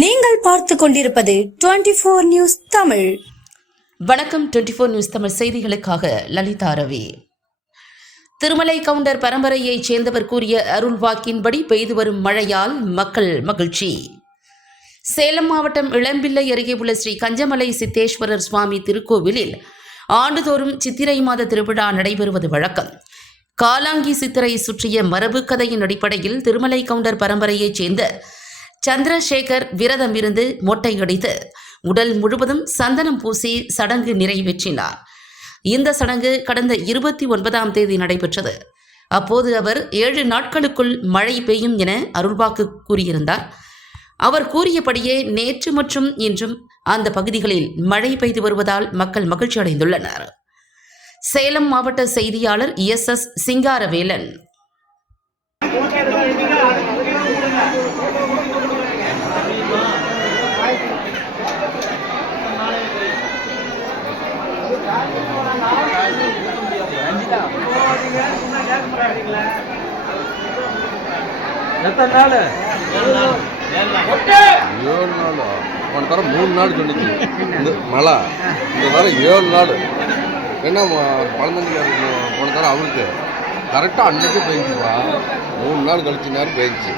நீங்கள் பார்த்து கொண்டிருப்பது 24 நியூஸ் தமிழ். வணக்கம். 24 நியூஸ் தமிழ் செய்திகளுக்காக லலிதா ரவி. திருமலை கவுண்டர் பரம்பரையைச் சேர்ந்தவர் கூறிய அருள்வாக்கின்படி பெய்து வரும் மழையால் மக்கள் மகிழ்ச்சி. சேலம் மாவட்டம் இளம்பிள்ளை அருகே உள்ள ஸ்ரீ கஞ்சமலை சித்தேஸ்வரர் சுவாமி திருக்கோவிலில் ஆண்டுதோறும் சித்திரை மாத திருவிழா நடைபெறுவது வழக்கம். காலாங்கி சித்திரை சுற்றிய மரபு கதையின் அடிப்படையில் திருமலை கவுண்டர் பரம்பரையைச் சேர்ந்த சந்திரசேகர் விரதம் இருந்து மொட்டையடித்து உடல் முழுவதும் சந்தனம் பூசி சடங்கு நிறைவேற்றினார். இந்த சடங்கு கடந்த 29ஆம் தேதி நடைபெற்றது. அப்போது அவர் 7 நாட்களுக்குள் மழை பெய்யும் என அருள்வாக்கு கூறியிருந்தார். அவர் கூறியபடியே நேற்று மற்றும் இன்றும் அந்த பகுதிகளில் மழை பெய்து வருவதால் மக்கள் மகிழ்ச்சி அடைந்துள்ளனர். சேலம் மாவட்ட செய்தியாளர் SS சிங்காரவேலன். எத்தனை நாள்? 7 நாள். போன தரம் 3 நாள் சொன்னிச்சு மழை. இந்த தரம் 7 நாள். என்ன பழந்தஞ்சி போன தரம் அவருக்கு கரெக்டாக அன்னைக்கு பெஞ்சுப்பா. 3 நாள் கழிச்சு நேரம் பெஞ்சு.